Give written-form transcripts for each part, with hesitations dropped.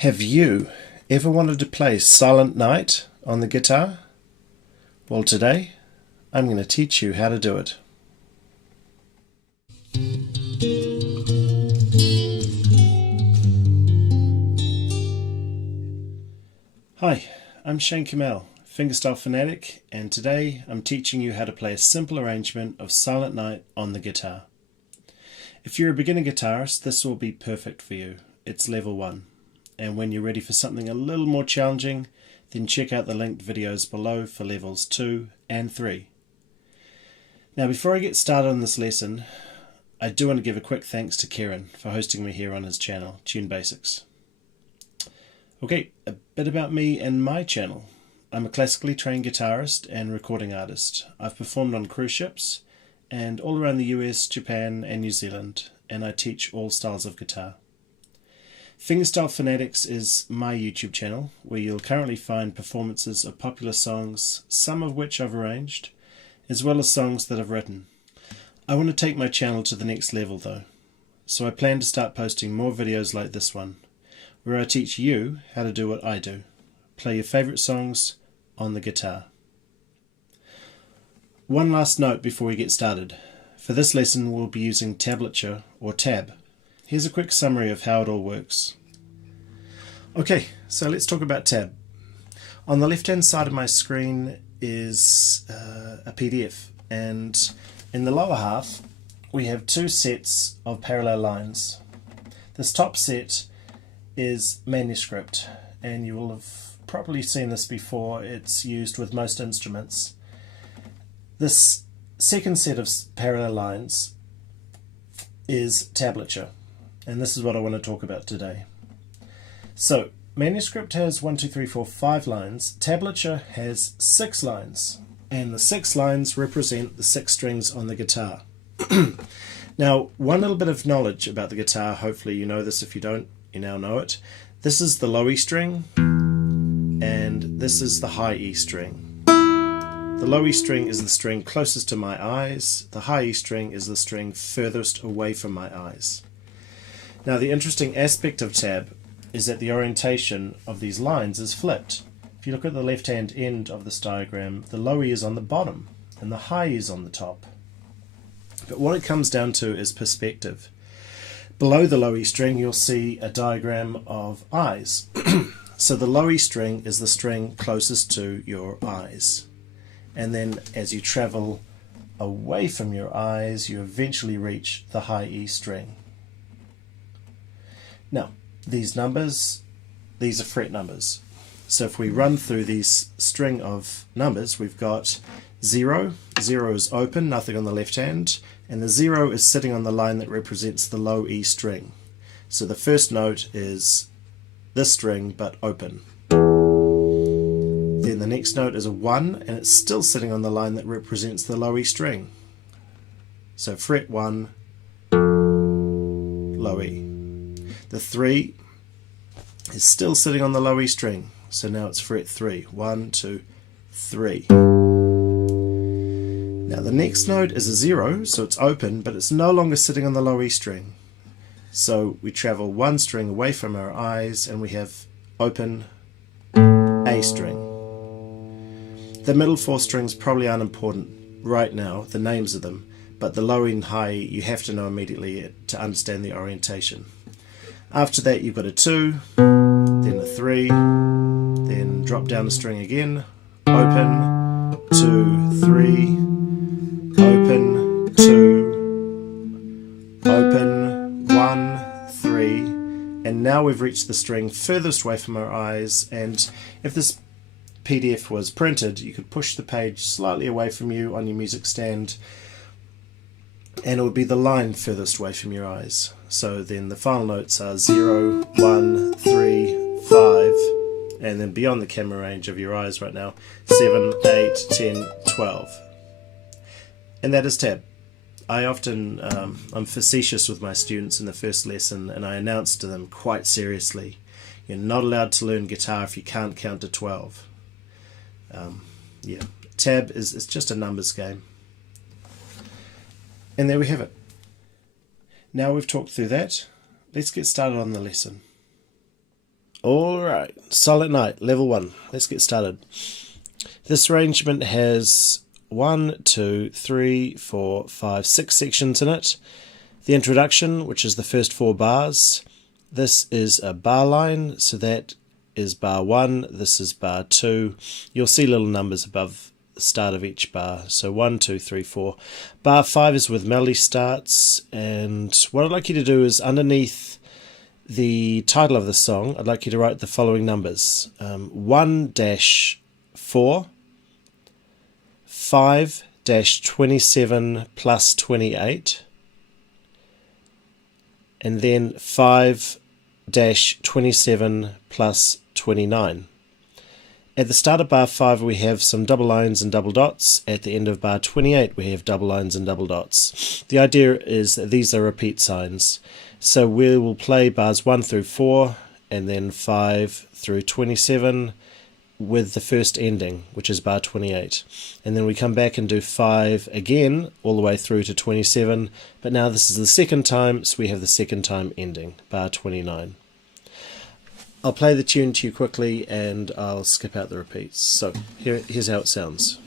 Have you ever wanted to play Silent Night on the guitar? Well, today I'm going to teach you how to do it. Hi, I'm Cammell, fingerstyle fanatic, and today I'm teaching you how to play a simple arrangement of Silent Night on the guitar. If you're a beginner guitarist, this will be perfect for you. It's level 1. And when you're ready for something a little more challenging, then check out the linked videos below for levels 2 and 3. Now, before I get started on this lesson, I do want to give a quick thanks to Kieran for hosting me here on his channel, Tune Basics. Okay, a bit about me and my channel. I'm a classically trained guitarist and recording artist. I've performed on cruise ships and all around the US, Japan and New Zealand, and I teach all styles of guitar. Fingerstyle Fanatics is my YouTube channel, where you'll currently find performances of popular songs, some of which I've arranged, as well as songs that I've written. I want to take my channel to the next level though, so I plan to start posting more videos like this one, where I teach you how to do what I do, play your favourite songs on the guitar. One last note before we get started. For this lesson we'll be using tablature or tab. Here's a quick summary of how it all works. Okay, so let's talk about tab. On the left hand side of my screen is a PDF, and in the lower half we have two sets of parallel lines. This top set is manuscript, and you will have probably seen this before. It's used with most instruments. This second set of parallel lines is tablature. And this is what I want to talk about today. So, manuscript has 1, 2, 3, 4, 5 lines. Tablature has 6 lines. And the 6 lines represent the 6 strings on the guitar. Now, one little bit of knowledge about the guitar, hopefully you know this. If you don't, you now know it. This is the low E string, and this is the high E string. The low E string is the string closest to my eyes. The high E string is the string furthest away from my eyes. Now, the interesting aspect of tab is that the orientation of these lines is flipped. If you look at the left-hand end of this diagram, the low E is on the bottom and the high E is on the top. But what it comes down to is perspective. Below the low E string, you'll see a diagram of eyes. So the low E string is the string closest to your eyes. And then as you travel away from your eyes, you eventually reach the high E string. Now, these numbers, these are fret numbers. So if we run through these string of numbers, we've got 0. 0 is open, nothing on the left hand, and the 0 is sitting on the line that represents the low E string. So the first note is this string, but open. Then the next note is a 1, and it's still sitting on the line that represents the low E string. So fret 1, low E. The 3 is still sitting on the low E string, so now it's fret 3. 1, 2, 3. Now the next note is a 0, so it's open, but it's no longer sitting on the low E string. So we travel one string away from our eyes and we have open A string. The middle 4 strings probably aren't important right now, the names of them, but the low E and high E you have to know immediately to understand the orientation. After that you've got a 2, then a 3, then drop down a string again, open, 2, 3, open, 2, open, 1, 3, and now we've reached the string furthest away from our eyes, and if this PDF was printed you could push the page slightly away from you on your music stand and it would be the line furthest away from your eyes. So then the final notes are 0, 1, 3, 5, and then beyond the camera range of your eyes right now, 7, 8, 10, 12. And that is tab. I often, I'm facetious with my students in the first lesson, and I announce to them quite seriously, you're not allowed to learn guitar if you can't count to 12. Yeah, tab is just a numbers game. And there we have it. Now we've talked through that, let's get started on the lesson. Alright, Silent Night, level 1. Let's get started. This arrangement has 1, 2, 3, 4, 5, 6 sections in it. The introduction, which is the first 4 bars. This is a bar line, so that is bar 1, this is bar 2. You'll see little numbers above the start of each bar. So 1, 2, 3, 4. Bar 5 is with melody starts, and what I'd like you to do is underneath the title of the song, I'd like you to write the following numbers. 1-4, 5-27 plus 28, and then 5-27 plus 29. At the start of bar 5 we have some double lines and double dots. At the end of bar 28 we have double lines and double dots. The idea is that these are repeat signs. So we will play bars 1 through 4 and then 5 through 27 with the first ending, which is bar 28. And then we come back and do 5 again all the way through to 27, but now this is the second time, so we have the second time ending, bar 29. I'll play the tune to you quickly and I'll skip out the repeats. So here's how it sounds.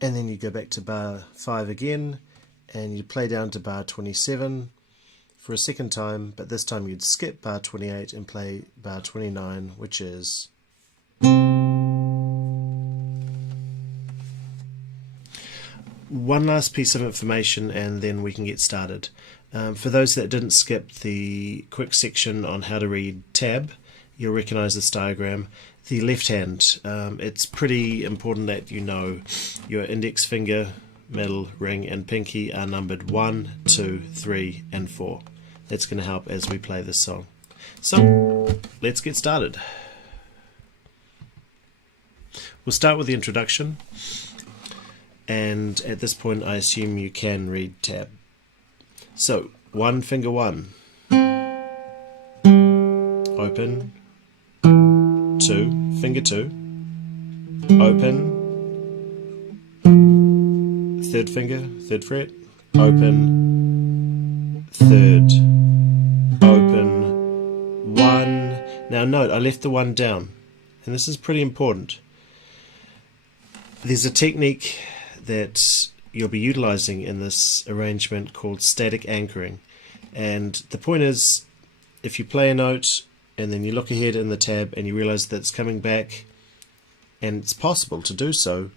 And then you go back to bar 5 again, and you play down to bar 27 for a second time, but this time you'd skip bar 28 and play bar 29, which is... One last piece of information and then we can get started. For those that didn't skip the quick section on how to read tab, you'll recognize this diagram. The left hand, it's pretty important that you know your index finger, middle, ring and pinky are numbered 1, 2, 3 and 4. That's going to help as we play this song. So let's get started. We'll start with the introduction, and at this point I assume you can read tab. So 1 finger 1, open, 2 finger 2, open, 3rd finger, 3rd fret, open, 3rd, open, 1. Now note, I left the 1 down, and this is pretty important. There's a technique that you'll be utilizing in this arrangement called static anchoring, and the point is, if you play a note and then you look ahead in the tab and you realize that it's coming back, and it's possible to do so,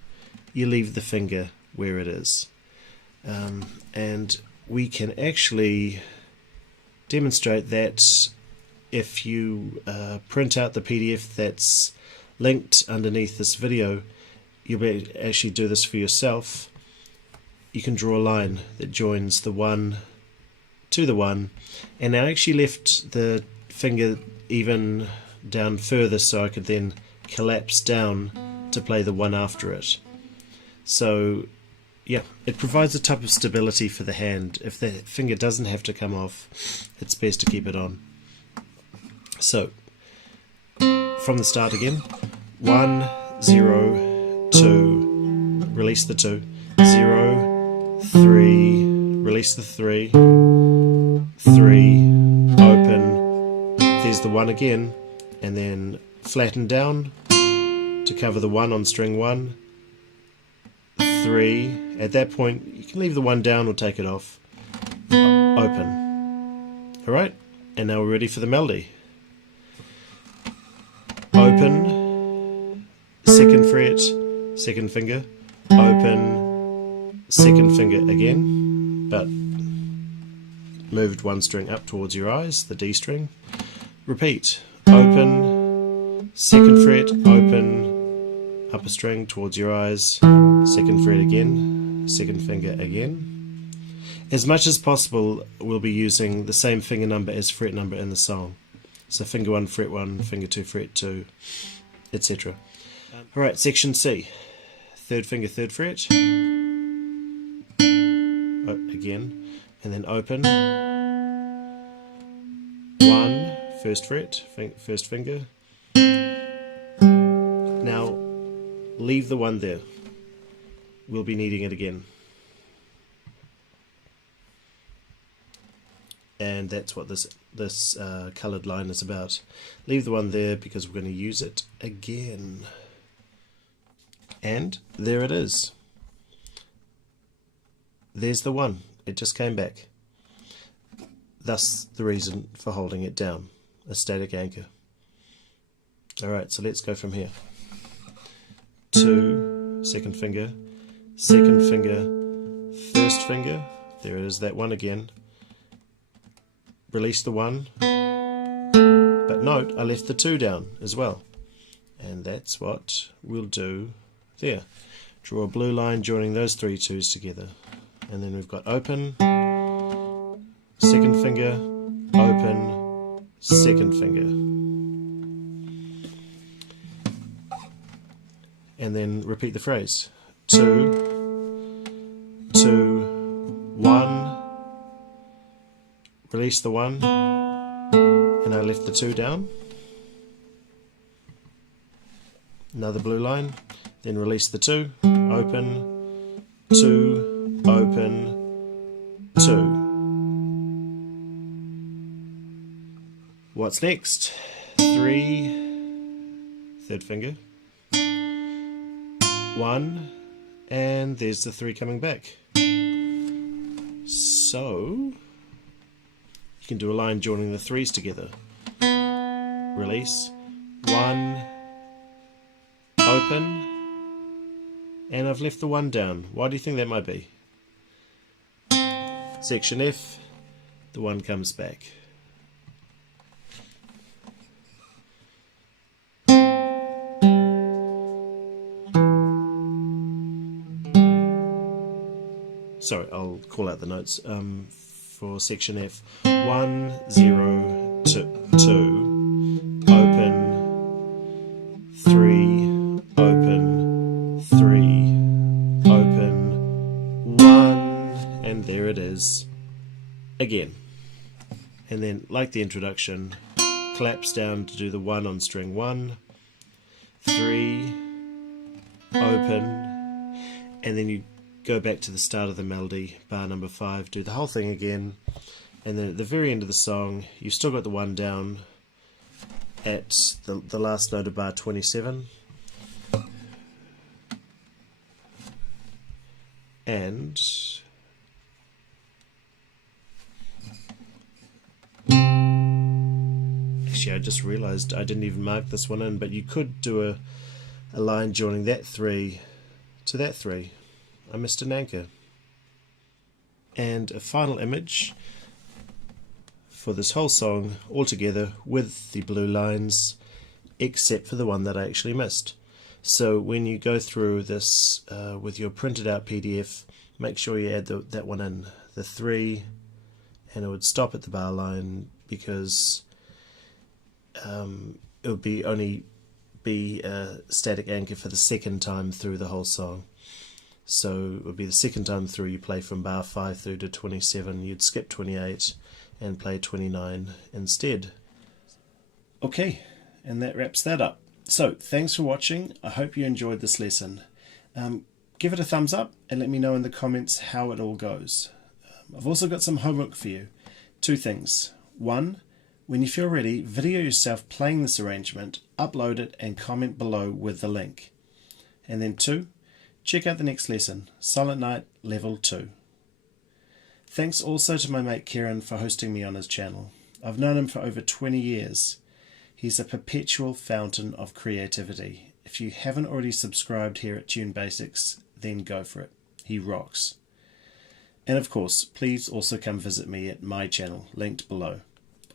you leave the finger where it is. And we can actually demonstrate that if you print out the PDF that's linked underneath this video. You'll be able to actually do this for yourself. You can draw a line that joins the 1 to the 1, and I actually left the finger even down further so I could then collapse down to play the 1 after it. So yeah, it provides a type of stability for the hand. If the finger doesn't have to come off, it's best to keep it on. So from the start again, 1, 0, 2, release the 2, 0, 3, release the 3, 3, open, there's the 1 again, and then flatten down to cover the 1 on string 1, 3, at that point you can leave the 1 down or take it off, open. Alright, and now we're ready for the melody. open, second fret, second finger, open, second finger again, but moved one string up towards your eyes, the D string. Repeat, open, second fret, open, upper string towards your eyes, second fret again, second finger again. As much as possible, we'll be using the same finger number as fret number in the song. So finger 1, fret 1, finger 2, fret 2, etc. Alright, section C. Third finger, third fret. Again. And then open. 1, first fret, first finger. Now, leave the 1 there. We'll be needing it again. And that's what this coloured line is about. Leave the 1 there because we're going to use it again. And there it is. There's the 1. It just came back. Thus the reason for holding it down. A static anchor. Alright, so let's go from here. 2, second finger, first finger. There it is, that 1 again. Release the 1, but note I left the 2 down as well, and that's what we'll do there. Draw a blue line joining those 3 2s together, and then we've got open, second finger, open, second finger, and then repeat the phrase. 2, 2, 1. Release the 1, and I left the 2 down. Another blue line, then release the 2, open, 2, open, 2. What's next? 3, third finger, 1, and there's the 3 coming back. So you can do a line joining the 3s together. Release, 1, open, and I've left the 1 down. Why do you think that might be? Section F, the 1 comes back. Sorry, I'll call out the notes. For section F, 1, 0, 2, open, 3, open, 3, open, 1, and there it is again. And then, like the introduction, collapse down to do the 1 on string 1, 3, open, and then you go back to the start of the melody, bar number 5, do the whole thing again, and then at the very end of the song you've still got the 1 down at the last note of bar 27, and actually I just realised I didn't even mark this one in, but you could do a line joining that 3 to that 3. I missed an anchor. And a final image for this whole song altogether with the blue lines, except for the one that I actually missed. So when you go through this with your printed out PDF, make sure you add that one in, the 3, and it would stop at the bar line because it would only be a static anchor for the second time through the whole song. So it would be the second time through you play from bar 5 through to 27, you'd skip 28 and play 29 instead. Okay, and that wraps that up. So thanks for watching. I hope you enjoyed this lesson. Give it a thumbs up and let me know in the comments how it all goes. I've also got some homework for you. 2 things. 1, when you feel ready, video yourself playing this arrangement, upload it and comment below with the link. And then 2, check out the next lesson, Silent Night Level 2. Thanks also to my mate Kieran for hosting me on his channel. I've known him for over 20 years. He's a perpetual fountain of creativity. If you haven't already subscribed here at Tune Basics, then go for it. He rocks. And of course, please also come visit me at my channel, linked below.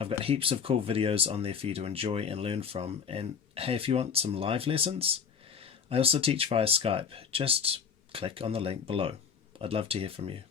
I've got heaps of cool videos on there for you to enjoy and learn from. And hey, if you want some live lessons, I also teach via Skype. Just click on the link below. I'd love to hear from you.